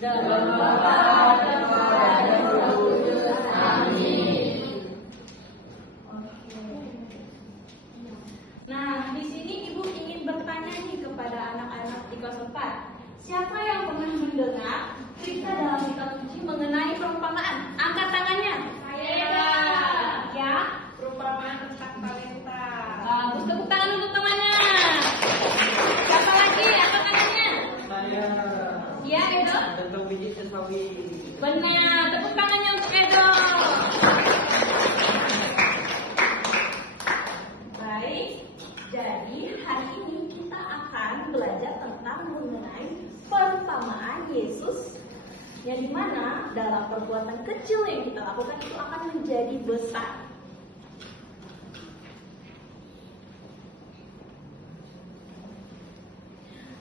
dan Bapa dan Roh Kudus. Amin. Nah, di sini Ibu ingin bertanya nih kepada anak-anak di kelas 4. Siapa yang pernah mendengar cerita dalam kitab suci mengenai perumpamaan? Angkat tangannya. Saya. Ya. Perumpamaan tentang talenta. Bagus, tepuk tangan untuk temannya. Siapa lagi? Angkat tangannya. Saya. Ya, Edo. Tentang biji sesawi. Benar, tepuk tangannya untuk Edo. Baik, jadi hari ini kita akan belajar tentang mengenai perumpamaan Yesus, yang dimana dalam perbuatan kecil yang kita lakukan itu akan menjadi besar.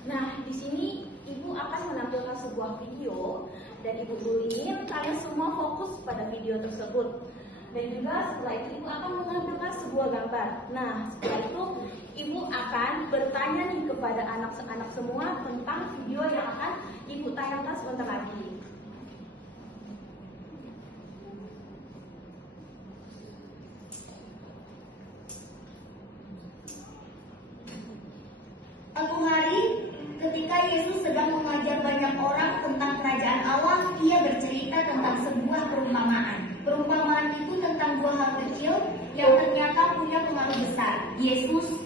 Nah, di sini Ibu akan menampilkan sebuah video dan Ibu ingin kalian semua fokus pada video tersebut. Dan juga setelah itu Ibu akan mengambilkan sebuah gambar. Nah, setelah itu Ibu akan bertanya nih kepada anak-anak semua tentang video yang akan Ibu tayangkan sebentar lagi. Suatu hari, ketika Yesus sedang mengajar banyak orang tentang kerajaan Allah, ia bercerita tentang sebuah perumpamaan. Perumpamaan itu tentang dua hal kecil yang ternyata punya pengaruh besar. Yesus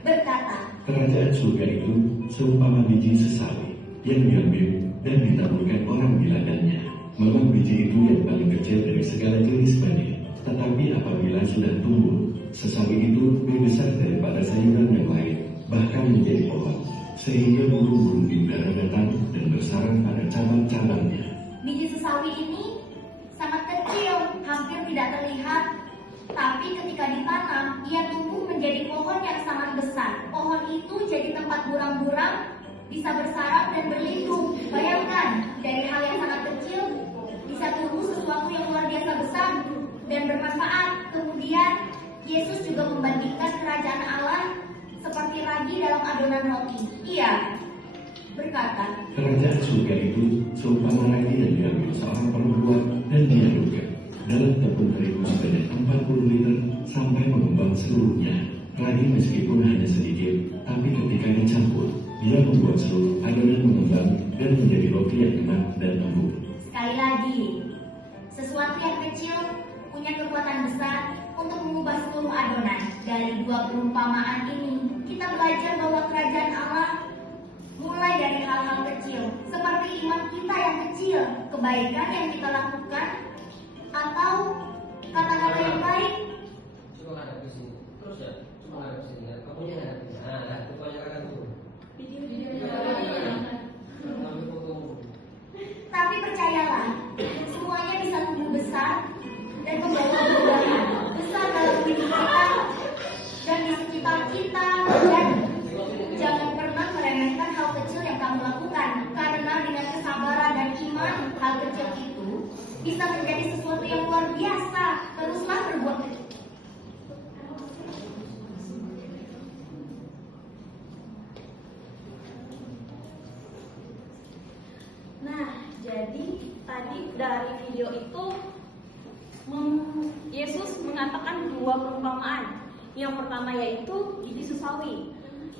berkata, kerajaan surga itu seumpama biji sesawi yang diambil dan ditaburkan orang di ladangnya. Memang biji itu yang paling kecil dari segala jenis benih, tetapi apabila sudah tumbuh, sesawi itu lebih besar daripada sayuran yang lain, bahkan menjadi pohon, sehingga burung-burung di udara datang dan bersarang pada cabang-cabangnya. biji sesawi ini sangat kecil, hampir tidak terlihat. Tapi ketika ditanam, ia tumbuh menjadi pohon yang sangat besar. Pohon itu jadi tempat burang-burang bisa bersarang dan berlindung. Bayangkan, dari hal yang sangat kecil bisa tumbuh sesuatu yang luar biasa besar dan bermanfaat. Kemudian Yesus juga membandingkan kerajaan Allah seperti ragi dalam adonan roti. Ia berkata, kerajaan surga itu seumpama ragi yang diambil seorang perempuan dan diadukkan dalam tepung terigu sebanyak 40 liter sampai mengembang seluruhnya. Ragi meskipun hanya sedikit, tapi ketika dicampur, dia membuat seluruh adonan mengembang dan menjadi roti yang enak dan lembut. sekali lagi, sesuatu yang kecil punya kekuatan besar untuk mengubah seluruh adonan. Dari dua perumpamaan ini, kita belajar bahwa kerajaan Allah mulai dari hal-hal kecil, seperti iman kita yang kecil, kebaikan yang kita lakukan, atau kata-kata yang baik. Coba ngadep ke sini. Terus ya, coba ngadep ke sini. Kamunya ngadep ke sini. Nah, itu aja kan dulu. Ambil foto. Tapi percayalah, semuanya bisa tumbuh besar dan membawa perubahan besar dalam hidup kita dan di sekitar kita. Dan jangan pernah meremehkan hal kecil yang kamu lakukan, karena dengan kesabaran dan iman, hal kecil itu bisa menjadi sesuatu yang luar biasa. Teruslah berbuat kecil. Nah, jadi tadi dari video itu Yesus mengatakan dua perumpamaan. Yang pertama yaitu biji sesawi.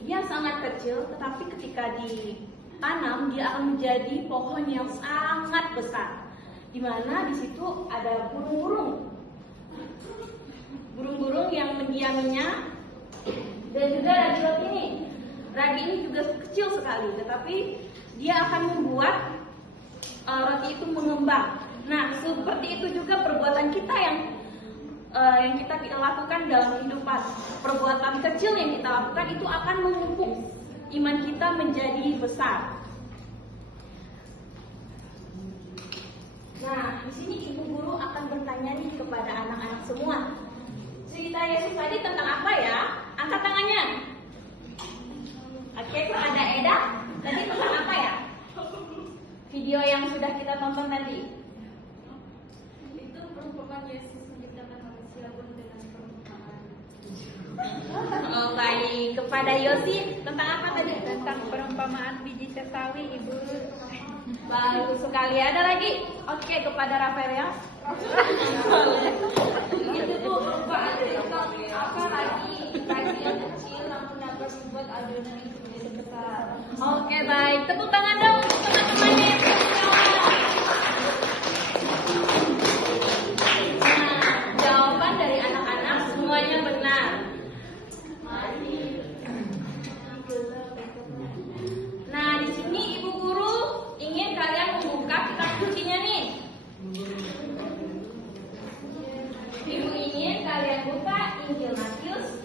Dia sangat kecil, tetapi ketika ditanam dia akan menjadi pohon yang sangat besar. Di mana di situ ada burung-burung yang mendiaminya, dan juga ragi ini. Ragi ini juga kecil sekali, tetapi dia akan membuat roti itu mengembang. Nah, seperti itu juga perbuatan kita yang kita lakukan dalam kehidupan. Perbuatan kecil yang kita lakukan itu akan memupuk iman kita menjadi besar. Nah, di sini ibu guru akan bertanya nih kepada anak-anak semua. Cerita Yesus tadi tentang apa ya? Angkat tangannya. Oke, ada Eda. Tadi tentang apa ya? Video yang sudah kita tonton tadi. Itu perumpamaan Yesus menciptakan manusia pun dengan perumpamaan. Oh, baik. Kepada Yosi tentang apa tadi? Tentang perumpamaan biji sesawi, Ibu. Bagus sekali. Ada lagi? Oke, kepada Rafael ya. Itu tuh perubahan tentang apa lagi yang kecil namun dapat membuat adonan itu menjadi besar. Oke, baik. Tepuk tangan dong untuk teman-temannya. Nah, jawaban dari anak-anak semuanya benar. Nah, di sini Ibu Guru ingin kalian membuka kitab sucinya nih. Ibu ingin kalian buka Injil Matius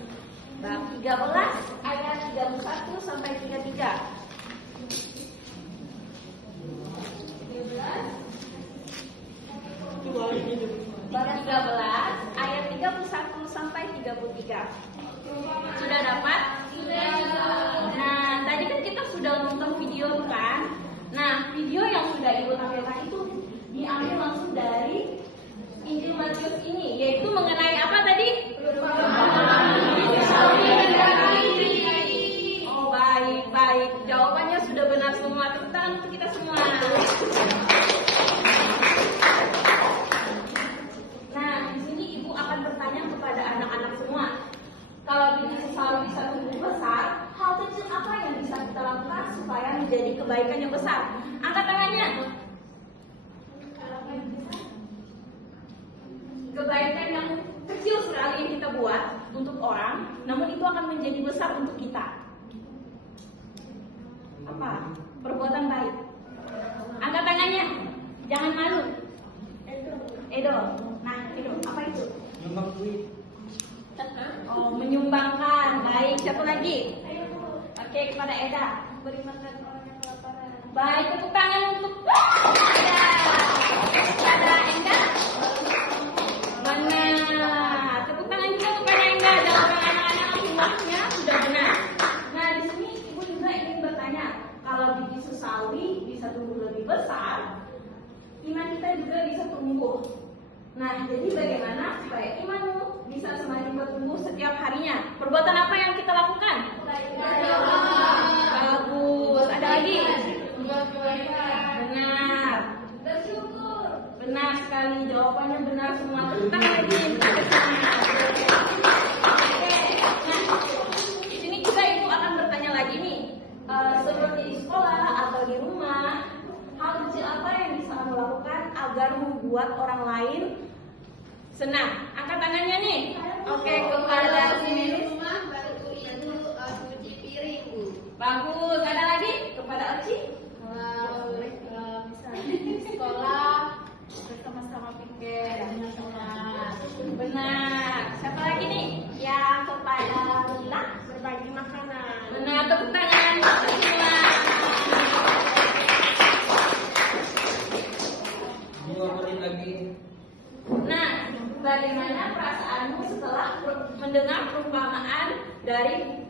bab 13 ayat 31 sampai 33. Bab 13 ayat 31 sampai 33. Sudah dapat? Sudah. Nah, tadi kan kita sudah nonton video kan? Nah, video yang sudah Ibu tampilkan itu diambil langsung dari Injil Matius ini, yaitu mengenai apa tadi? Oh, baik. Jawabannya sudah benar semua. Tepuk tangan untuk kita semua. Nah, di sini Ibu akan bertanya kepada anak-anak semua. Kalau biji sesawi bisa tumbuh besar, hal kecil apa yang bisa kita lakukan supaya menjadi kebaikan yang besar? Angkat tangannya. Kebaikan yang kecil sekali yang kita buat untuk orang, namun itu akan menjadi besar untuk kita. Apa? Perbuatan baik. Angkat tangannya. Jangan malu. Edo. Nah, Edo, apa itu? Nyumbang duit. Oh, menyumbangkan. Baik, satu lagi. Oke, kepada Eda. Beri makan orang yang kelaparan. Baik, tepuk tangan untuk Eda. Kepada Enda. Benar. Tepuk tangan juga kepada Enda. Jawaban anak-anak semuanya sudah benar. Nah, di sini Ibu juga ingin bertanya, kalau biji sesawi bisa tumbuh lebih besar, iman kita juga bisa tumbuh. Nah, jadi bagaimana supaya imanmu bisa semakin bertumbuh setiap harinya? Perbuatan apa yang kita lakukan? Bagus. Ada lagi? Benar. Bersyukur. Benar sekali. Jawabannya benar semua. Tepuk tangan lagi. Oke. Nah, di sini juga Ibu akan bertanya lagi nih. Seperti di sekolah atau di rumah, hal kecil apa yang bisa kamu lakukan agar membuat orang lain senang? Angkat tangannya nih. Oke, kepada sini. Rumah bantu ibu cuci piring, Bu. Bagus. Ada lagi? Kepada Oci? Misalnya di sekolah bersama-sama pikir. Benar. Siapa lagi nih? Yang kepada Lila berbagi makanan. Benar. Tepuk tangan. Semua. 2 menit lagi. Nah, bagaimana perasaanmu setelah mendengar perumpamaan dari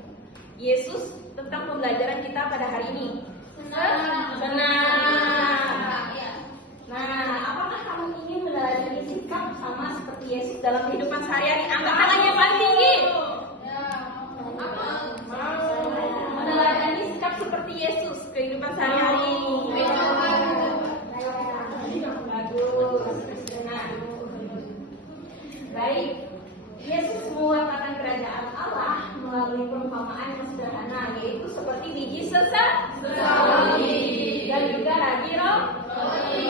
Yesus tentang pembelajaran kita pada hari ini? Benar. Nah, apakah kamu ingin meneladani sikap sama seperti Yesus dalam kehidupan sehari-hari? Angkat tangannya paling tinggi. Meneladani sikap seperti Yesus kehidupan sehari-hari. Bagus. Benar. Baik. Yesus mewartakan kerajaan Allah melalui perumpamaan yang sederhana, yaitu seperti biji sesawi dan juga ragi roti.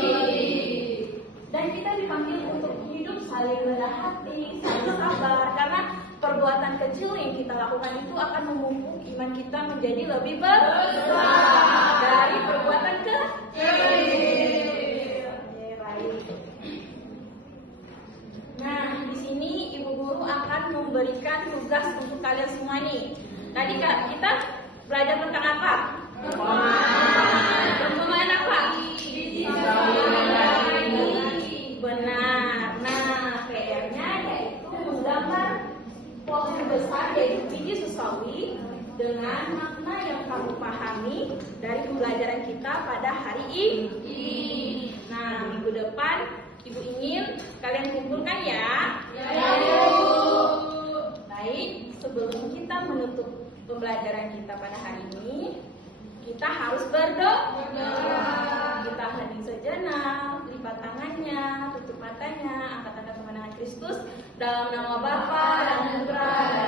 Dan kita dipanggil untuk hidup saling rendah hati, saling sabar, karena perbuatan kecil yang kita lakukan itu akan memupuk iman kita menjadi lebih besar dari perbuatan kecil. Nah, di sini Ibu Guru akan memberikan tugas untuk kalian semua nih. Tadi Kak, kita belajar tentang apa? Perumpamaan apa? Benar. Nah, PR-nya yaitu menggambar pohon besar yaitu biji sesawi dengan makna yang kamu pahami dari pembelajaran kita pada hari ini. Nah, minggu depan Ibu ingin kalian kumpulkan ya. Baik, sebelum kita menutup pembelajaran kita pada hari ini, kita harus berdoa. Kita bertahan di sejenak, lipat tangannya, tutup matanya, angkat tanda kemenangan Kristus dalam nama Bapa dan Putra